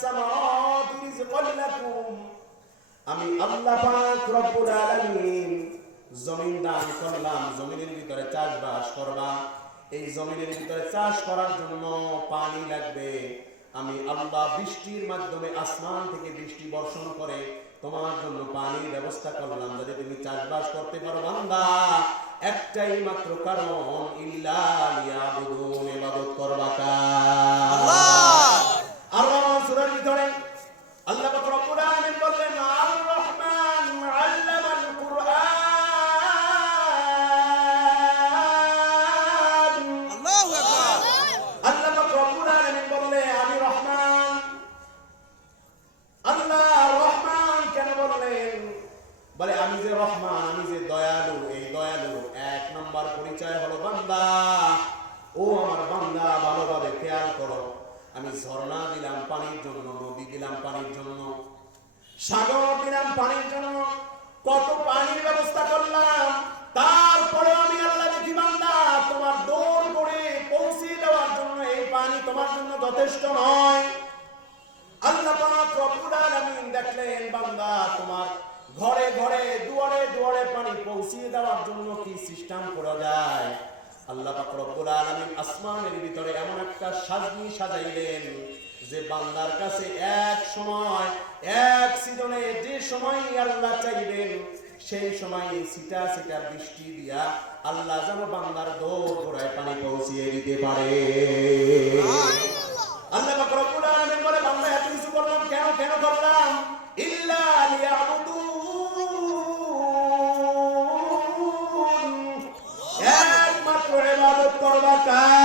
সামাওয়াতি রিজকান লাকুম, আমি আল্লাহ পাক রব্বুল আলামিন জমিন দান করলাম, জমিনের ভিতরে চাষবাস করবা। এই জমিনের ভিতরে চাষ করার জন্য পানি লাগবে। আমি আল্লাহ বৃষ্টির মাধ্যমে আসমান থেকে বৃষ্টি বর্ষণ করে তোমার জন্য পানির ব্যবস্থা করলাম, যাতে তুমি চাষবাস করতে পারো। বান্দা, একটাই মাত্র কারণ, ইল্লা লিয়াবুদুন, ইবাদত করবা কার? আল্লাহ। আর সূরার ভিতরে আল্লাহ পাক রব্বুল আলামিন বললেন, আর রহমান আল্লামাল কুরআন। আল্লাহু আকবার। আল্লাহ পাক রব্বুল আলামিন বললেন, আমি রহমান। আল্লাহ রহমান কেন বললেন? বলে আমি যে রহমান, আমি যে দয়ালু। এই দয়ালু এক নম্বর পরিচয় হলো বান্দা। ও আমার বান্দা, ভালোভাবে খেয়াল করো, আমি ঝর্ণা দিলাম পানির জন্য, নদী দিলাম পানির জন্য, সাগর দিলাম পানির জন্য, কত পানির ব্যবস্থা করলাম। তারপরে আমি আল্লাহ দেখি বান্দা, তোমার দৌড় করে পৌঁছে দেওয়ার জন্য এই পানি তোমার জন্য যথেষ্ট নয়। আল্লাহ পাক রব্বুল আলামিন দেখলেন, বান্দা তোমার ঘরে ঘরে দুয়ারে দুয়ারে পানি পৌঁছে দেওয়ার জন্য কি সিস্টেম করা যায়। আল্লাহ পাক রব্বুল আলামিন আসমানের ভিতরে এমন একটা সাজনি সাজাইলেন যে বান্দার কাছে এক সময় এক সিজনে যে সময় আল্লাহ চাইবেন সেই সময় সিটা সিটা বৃষ্টি দিয়া আল্লাহ যেন বান্দার দৌড় গোড়ায় পানি পৌঁছিয়ে দিতে পারে। আল্লাহ পাক রব্বুল আলামিন বলে, বান্দা এত কিছু করলাম কেন? কেন করলাম? ইল্লা লিয়াবুদুন, একমাত্র ইবাদত করবা কার?